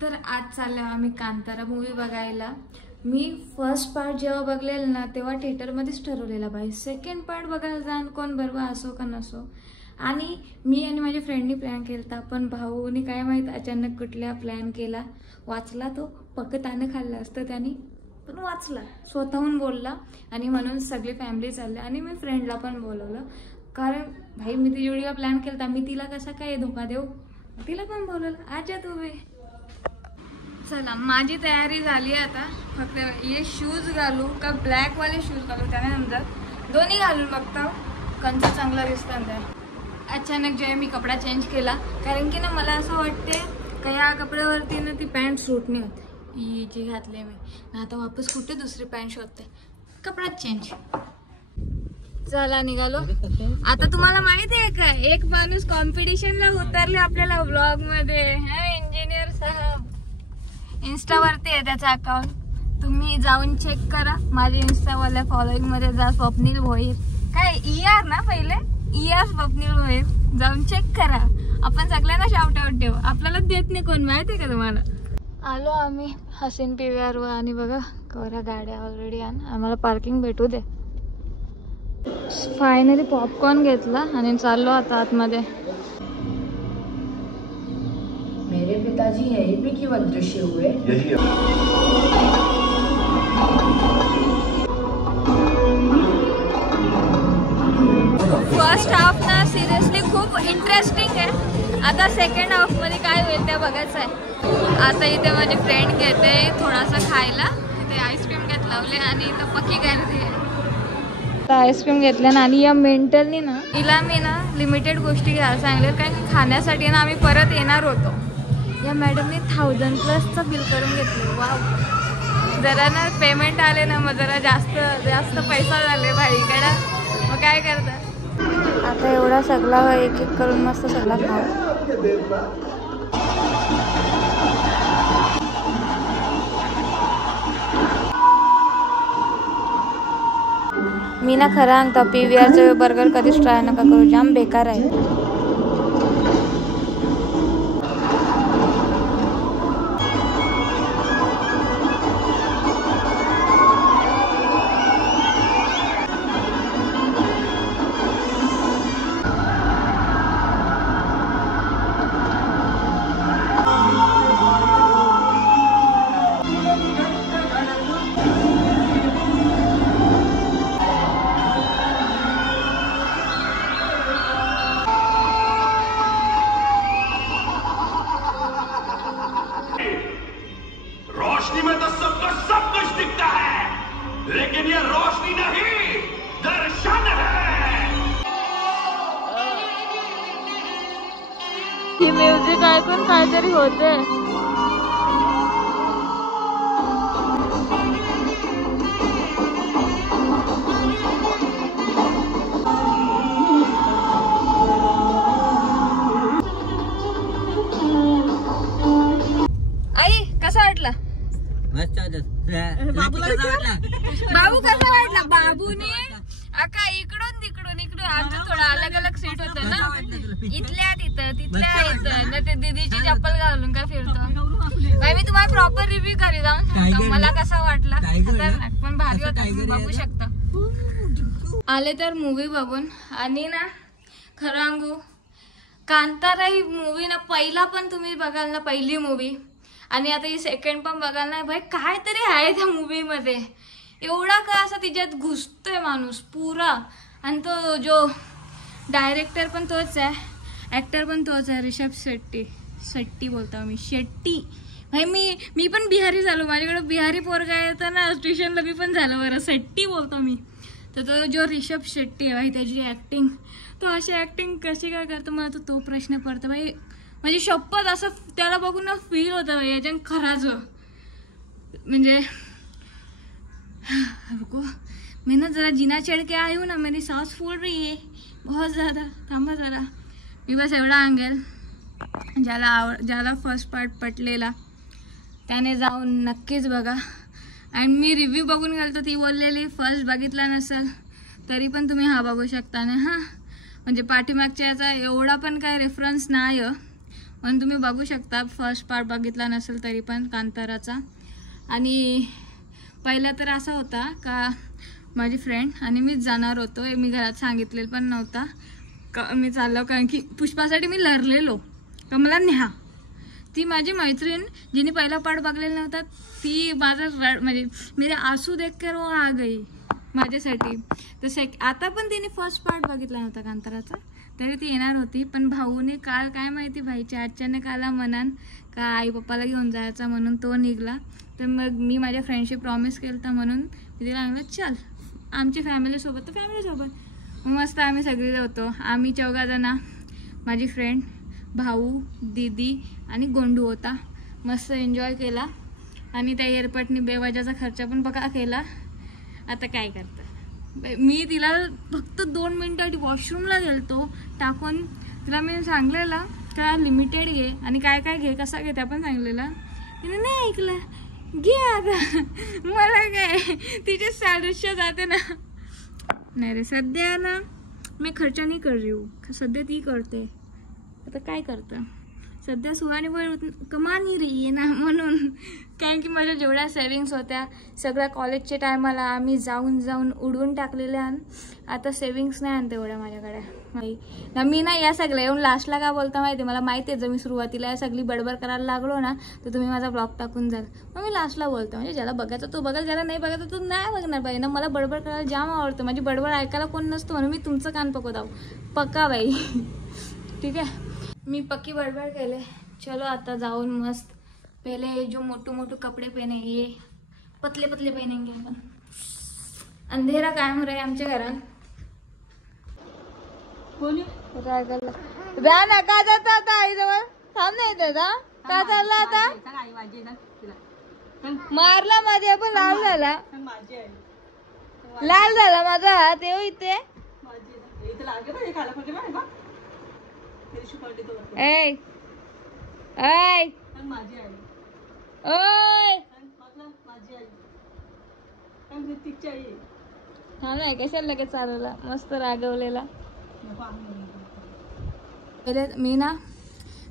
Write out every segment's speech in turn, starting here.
तर आज चाललो आम्ही कांतारा मूवी बघायला। मी फर्स्ट पार्ट जेव्हा बघलेला ना तेव्हा थिएटरमध्येच ठरवलेला बाई सेकंड पार्ट बघायला जाण कोण बरोबर असो का नसो। आणि मी आणि माझ्या फ्रेंडनी प्लॅन केला, पण भाऊनी काय माहीत अचानक कुठल्या प्लॅन केला, वाचला तो पकताने खाल्ला असतं त्याने, पण वाचला स्वतःहून बोलला आणि म्हणून सगळी फॅमिली चालले आणि मी फ्रेंडला पण बोलवलं, कारण भाई मी ती जोडीला प्लॅन केला मी तिला कसा काय धोका देऊ, तिला पण बोलवलं आजा तुम्ही। चला माझी तयारी झाली आता, फक्त ये शूज घालू का ब्लॅक वाले शूज घालू त्याने नंतर दोन्ही घालून बघता कंचा चांगला दिसतात त्या। अचानक जे मी कपडा चेंज केला, कारण की ना मला असं वाटते का या कपड्यावरती ना ती पॅन्ट सूट नाही होते, ही जी घातली मी ना आता वापस कुठे दुसरी पॅन्ट शोधते, कपडा चेंज। चला निघालो आता। तुम्हाला माहिती आहे का एक माणूस कॉम्पिटिशनला उतरले आपल्याला व्लॉग मध्ये, इंजिनियर साहेब इंस्टावरती आहे त्याचा अकाउंट, तुम्ही जाऊन चेक करा, माझ्या इंस्टावाल्या फॉलोईंग मध्ये जा, स्वप्नील भोईर काय ER ना पहिले ER स्वप्नील भोईर, जाऊन चेक करा। आपण सगळ्यांना शाउट आउट देऊ, आपल्याला देत नाही कोण माहिती आहे का तुम्हाला। आलो आम्ही हसीन PVR वर आणि बघा कवरा गाड्या ऑलरेडी आम्हाला पार्किंग भेटू दे। फायनली पॉपकॉर्न घेतला आणि चाललो आता आतमध्ये। मेरे पिताजी यहीं पे क्यों अदृश्य हुए? यही फर्स्ट हाफ ना सिरियसली खूप इंटरेस्टिंग आहे, आता सेकंड हाफ मध्ये काय होईल ते बघायचं आहे। आता इथे माझी फ्रेंड घेते थोडासा खायला, इथे आईस्क्रीम घेतलावले आणि इथं पक्की गर्दी आहे। आईस्क्रीम घेतल्या ना आणि या मेंटलनी ना हिला मी ना लिमिटेड गोष्टी घ्यायला सांगले, कारण खाण्यासाठी ना आम्ही परत येणार होतो। या मॅडमने 1000+ बिल करून घेतले। वाव, जरा ना पेमेंट आले ना मग जरा जास्त पैसा झाले भाईकडे, मग काय करतात आता एवढा सगळा एक एक करून मस्त सगळा खाऊ। मी ना खरं सांगता PVRचं बर्गर कधीच ट्राय नका करू, जाम बेकार आहे। रोशनी में तो सब कुछ दिखता है, लेकिन ये रोशनी नहीं दर्शन है। ही म्युझिक ऐकून काहीतरी होते। आई कसा वाटला? बाबू कसा वाटला? बाबूने अका इकडून तिकडून आमचं थोडं अलग अलग सीट होतं ना, इथल्या तिथं तिथल्या इथं ना, ते दीदीची चप्पल घालून का फिरतो बाई। मी तुम्हाला प्रॉपर रिव्ह्यू करी जाऊन मला कसा वाटला, खतरनाक पण भारी होता, बघू शकता। आले तर मूवी बघून आणि ना खरं सांगू कांतारा ही मूवी ना पहिला पण तुम्ही बघाल ना, पहिली मूवी आणि आता ही सेकंड पण बघाल ना भाई, काय तरी आहे त्या मूवी मध्ये, एवढा का असं तिच्यात घुसतोय माणूस पुरा। आणि तो जो डायरेक्टर पण तोच आहे, ऍक्टर पण तोच आहे, ऋषभ शेट्टी बोलतो मी, शेट्टी भाई। मी पण बिहारी झालो, माझ्याकडे बिहारी पोरगा येतं ना ट्युशनला, मी पण झालो बरं, शेट्टी बोलतो मी। तर तो जो ऋषभ शेट्टी आहे भाई, त्याची ऍक्टिंग, तो अशी ऍक्टिंग कशी काय करतो मला तो प्रश्न पडतो भाई, म्हणजे शपथ असं त्याला बघून ना फील होतं भाई याच्या खराच, म्हणजे रुको मैं ना जरा जीना चढ़ के आई हूँ ना, मेरी सांस फूल रही है बहुत ज़्यादा, थांबा जरा। मी बस एवढा सांगेल, ज्याला फर्स्ट पार्ट पटलेला त्याने जाऊन नक्कीच बघा। आणि मी रिव्ह्यू बघून गेलो, ती बोललेली फर्स्ट बघितला नसेल तरी पण तुम्ही हा बघू शकता ना। हां म्हणजे पाठीमागच्या याचा एवढा पण काय रेफरन्स नाही, पण तुम्ही बघू शकता फर्स्ट पार्ट बघितला नसेल तरी पण कांताराचा. आणि पहिला तर असा होता का माझी फ्रेंड आणि मीच जाणार होतो. मी घरात सांगितलेलं पण नव्हता का मी चाललो, कारण की पुष्पासाठी मी लढलेलो का मला न्या. ती माझी मैत्रीण जिने पहिला पार्ट बघलेला नव्हता ती माझा म्हणजे मेरे आंसू देखकर वो आ गई माझ्यासाठी. तर आता पण तिने फर्स्ट पार्ट बघितला नव्हता कांताराचा तरी ती येणार होती. पण भाऊने काल काय माहिती भाईच्या अचानक आला मनान का आई पप्पाला घेऊन जायचा म्हणून तो निघला. तर मग मी माझ्या फ्रेंडशी प्रॉमिस केलं तर म्हणून मी तिला सांगलं चल आमची फॅमिलीसोबत. तर फॅमिलीसोबत मस्त आम्ही सगळे होतो. आम्ही 4 जण, माझी फ्रेंड, भाऊ, दीदी आणि गोंडू होता. मस्त एन्जॉय केला आणि त्या एअरपोर्टनी बेवाजाचा खर्च पण बघा केला. आता काय करतं मी तिला फक्त 2 मिनिटासाठी वॉशरूमला गेलतो टाकून. तिला मी सांगलेलं का लिमिटेड घे आणि काय काय घे कसा घे त्या पण सांगलेलं. तिने नाही ऐकलं. घे आता मला काय तिचे 700 जाते ना. नाही रे सध्या ना मी खर्च नाही कर रही हूँ, सध्या ती करते. आता काय करतं सध्या सुहानी वेळ कमा नाही रही आहे ना म्हणून. कारण की माझ्या जेवढ्या सेविंग्स होत्या सगळ्या कॉलेजच्या टायमाला आम्ही जाऊन उडवून टाकलेल्या. आता सेविंग्स नाही आणते एवढ्या माझ्याकडे ना. मी ना या सगळ्या येऊन लास्टला का बोलता माहिती मला माहिती आहे. जर मी सुरुवातीला या सगळी बडबड करायला लागलो ना तर तुम्ही माझा ब्लॉग टाकून जाल. मग मी लास्टला बोलतो म्हणजे ज्याला बघायचं तो बघाल, ज्याला नाही बघायचं तो नाही बघणार बाई ना. मला बडबड करायला जाम आवडतं. माझी बडबड ऐकायला कोण नसतं म्हणून मी तुमचं कान पकवत आहो पक्का बाई. ठीक आहे मी पक्की बडबड केले. चलो आता जाऊन मस्त पहले जो मोटू कपडे पहने ये पतले पहनेंगे अपन. अंधेरा कायम रहे आमच्या घरात. जा ना का जाता आता आईजवळ थांब नाही दादा का चालला आता. मारला माझ्या पण लाल झाला माझा हात येऊ इथे. ऐ ऐ ओय हा नाही कशाला लगेच चालवला मस्त रागवलेला.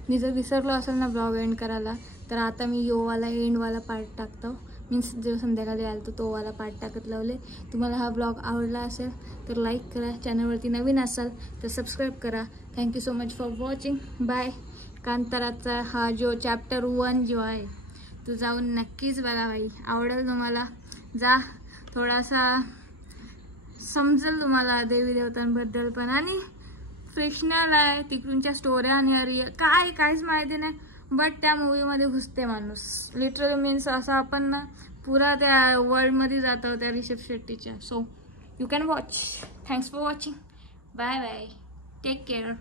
मी जर विसरलो असेल ना ब्लॉग एंड करायला तर आता मी योवाला एंडवाला पार्ट टाकतो. मीन्स जो संध्याकाळी आलतो तो वाला पार्ट टाकत लावले. तुम्हाला हा ब्लॉग आवडला असेल तर लाईक करा. चॅनलवरती नवीन असाल तर सबस्क्राईब करा. Thank you so much for watching. Bye. कांताराचा हा जो चॅप्टर 1 जो आहे तो जाऊन नक्कीच बघा भाई. आवडेल तुम्हाला. जा थोडासा समजेल तुम्हाला देवी देवतांबद्दल पण. आणि फ्रिक्शनल आहे तिकडूनच्या स्टोऱ्या आणि रिअल काहीच माहिती नाही. बट त्या मूवीमध्ये घुसते माणूस लिटरली. मीन्स असं आपण ना पुरा त्या वर्ल्डमध्ये जातो त्या ऋषभ शेट्टीच्या. So you can watch. Thanks for watching. Bye bye. Take care.